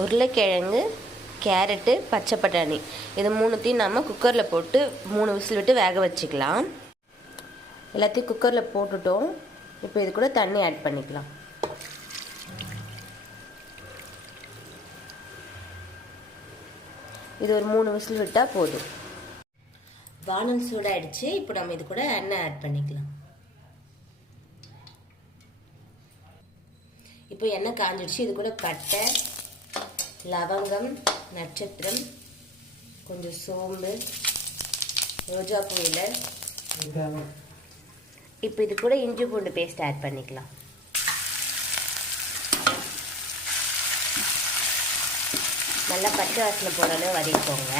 உருளைக்கிழங்கு, கேரட்டு, பச்சை பட்டாணி இது மூணுத்தையும் நம்ம குக்கரில் போட்டு 3 விசில் விட்டு வேக வச்சுக்கலாம். எல்லாத்தையும் குக்கரில் போட்டுட்டோம். இப்போ இது கூட தண்ணி ஆட் பண்ணிக்கலாம். இது ஒரு 3 விசில் விட்டால் போதும். வானல் சூடாயிடுச்சு. இப்போ நம்ம இது கூட எண்ணெய் ஆட் பண்ணிக்கலாம். இப்போ எண்ணெய் காஞ்சிடுச்சு. இது கூட பட்டை, லவங்கம், நட்சத்திரம், கொஞ்சம் சோம்பு, ரோஜாப்பூ இலை. இப்போ இது கூட இஞ்சி பூண்டு பேஸ்ட் ஆட் பண்ணிக்கலாம். நல்லா பச்சை வாசனை போடாலே வதக்கிக்கோங்க.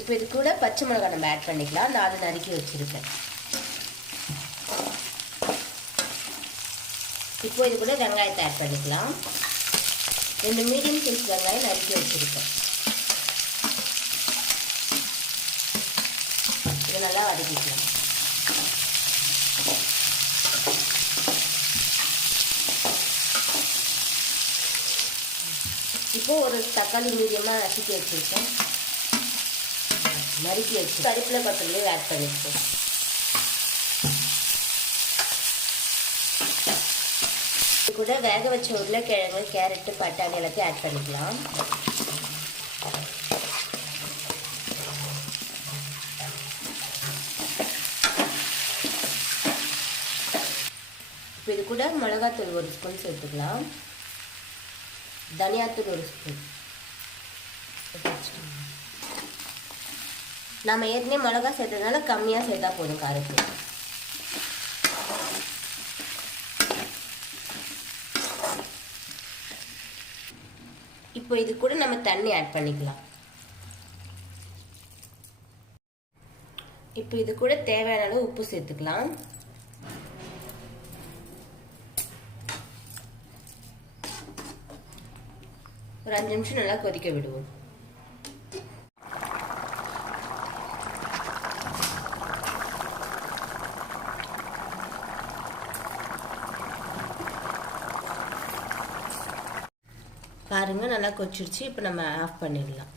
இப்போ இது கூட பச்சை மிளகாய் நம்ம ஆட் பண்ணிக்கலாம். 4 நறுக்கி வச்சிருக்கேன். இப்போ இது கூட வெங்காயத்தை ஆட் பண்ணிக்கலாம். 2 மீடியம் சைஸ் வெங்காயம் நறுக்கி வச்சிருக்கேன். இது நல்லா வதக்கிக்கலாம். இப்போ ஒரு தக்காளி மீடியமாக நசுக்கி வச்சுருக்கேன். நறுக்கி வச்சு கருவேப்பிலை கொத்தமல்லி ஆட் பண்ணிருக்கேன். இது கூட வேக வச்ச உருளைக்கிழங்கு, கேரட்டு, பட்டாணி எல்லாத்தையும் ஆட் பண்ணிக்கலாம். இப்போ இது கூட மிளகாத்தூள் 1 ஸ்பூன் சேர்த்துக்கலாம். தனியாத்தூள் 1 ஸ்பூன். நம்ம ஏற்கனவே மிளகா சேர்த்ததுனால கம்மியாக சேர்த்தா போதும் காரத்துக்கு. இப்போ இது கூட நம்ம தண்ணி ஆட் பண்ணிக்கலாம். இப்போ இது கூட தேவையான அளவு உப்பு சேர்த்துக்கலாம். ஒரு 5 நிமிஷம் நல்லா கொதிக்க விடுவோம். பாருங்க நல்லா கொதிச்சிருச்சு. இப்போ நம்ம ஆஃப் பண்ணிடலாம்.